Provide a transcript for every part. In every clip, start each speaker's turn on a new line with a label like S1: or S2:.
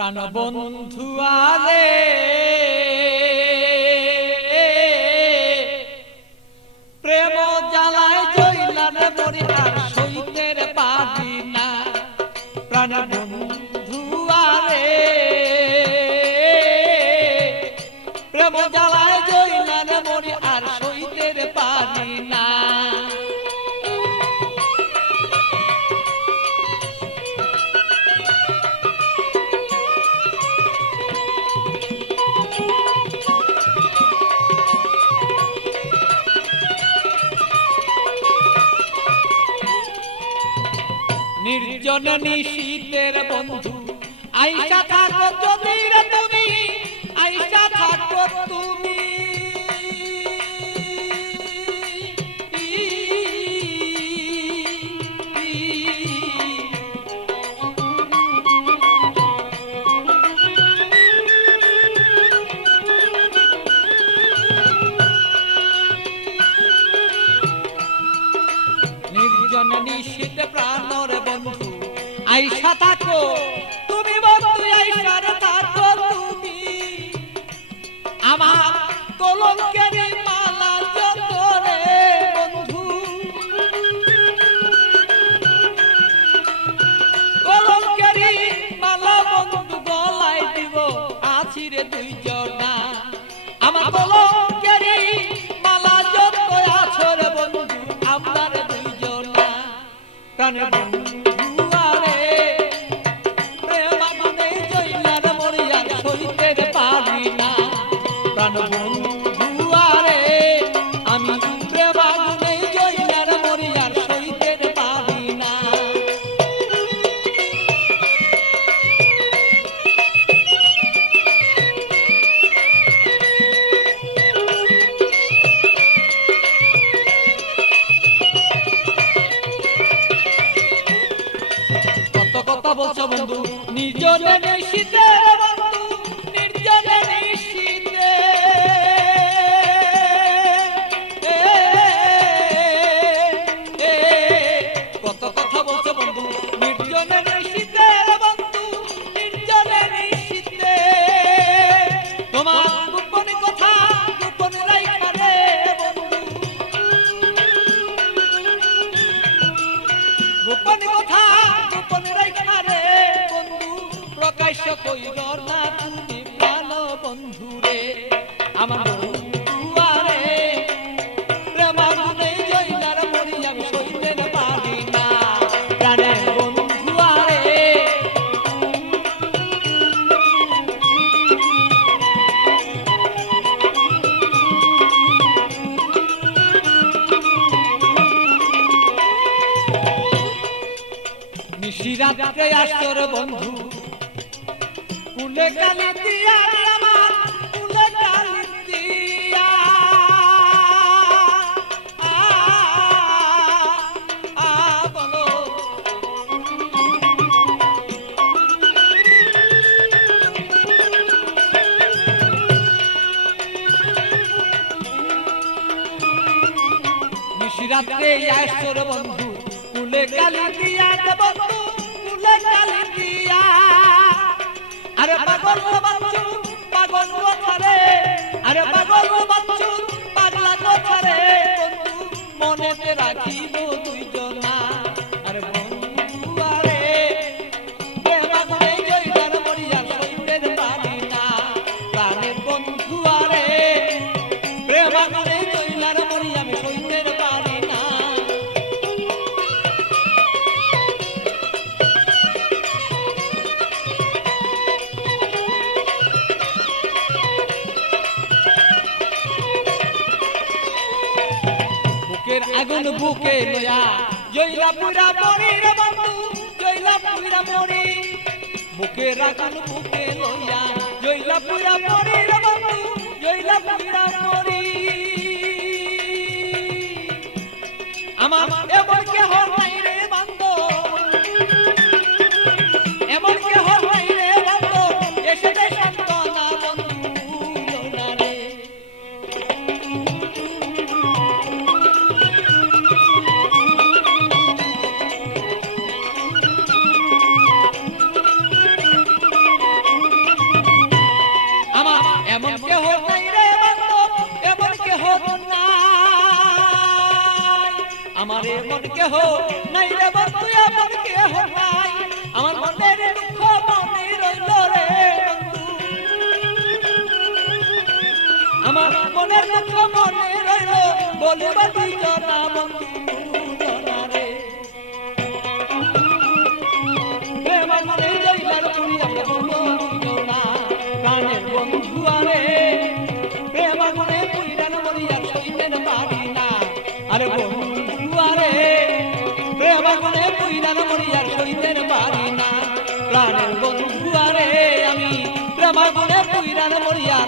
S1: প্রাণ বন্ধু আরে প্রেম জ্বালায় জইলার মরি আর সইতের পাবি না প্রাণ বন্ধু আরে প্রেম জ্বালায় নির্জন নিশীতের বন্ধু। আইসা থাকো যদি তুমি আইসা থাকো তুমি। থাকো। তুমি বন্ধু আইসার থাকো তুমি। আমার কলঙ্কের মালা যত রে বন্ধু। কলঙ্কের মালা বন্ধু গলায় দিব, আছি রে দুইজনা। আমার কলঙ্কের মালা যত আছো রে বন্ধু, আমার দুইজনা। প্রাণের বলছো বন্ধু প্রকাশ্য কইর না তুমি প্রাণ বন্ধু রে আমার বন্ধু আরে প্রেম কুলে কালি দিয়া কুলে কালি দিয়া। আ, বলো। বন্ধু কুলে দিয়া আরে পাগল বাচ্চু পাগল কথারে আরে পাগল বাচ্চু পাগলা কথারে বন্ধু মনেতে রাখিব বুকের আগুন বুকে লয়া। জইলা পুরা মরি রে বন্ধু জইলা পুরা মরি বুকের আগুন বুকে লয়া। জইলা পুরা মরি রে বন্ধু জইলা পুরা মরি আমার কেহ নাই রে বন্ধু, এমন কেহ নাই। আমার মনের দুঃখ মনে রইল রে বন্ধু। আমার মনে রইল, বলিবা তুই জনা বন্ধু, জনা রে। প্রাণের বন্ধু আরে আমি প্রেমাগুনে মনে মরিয়া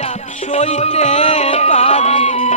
S1: সইতে পারি।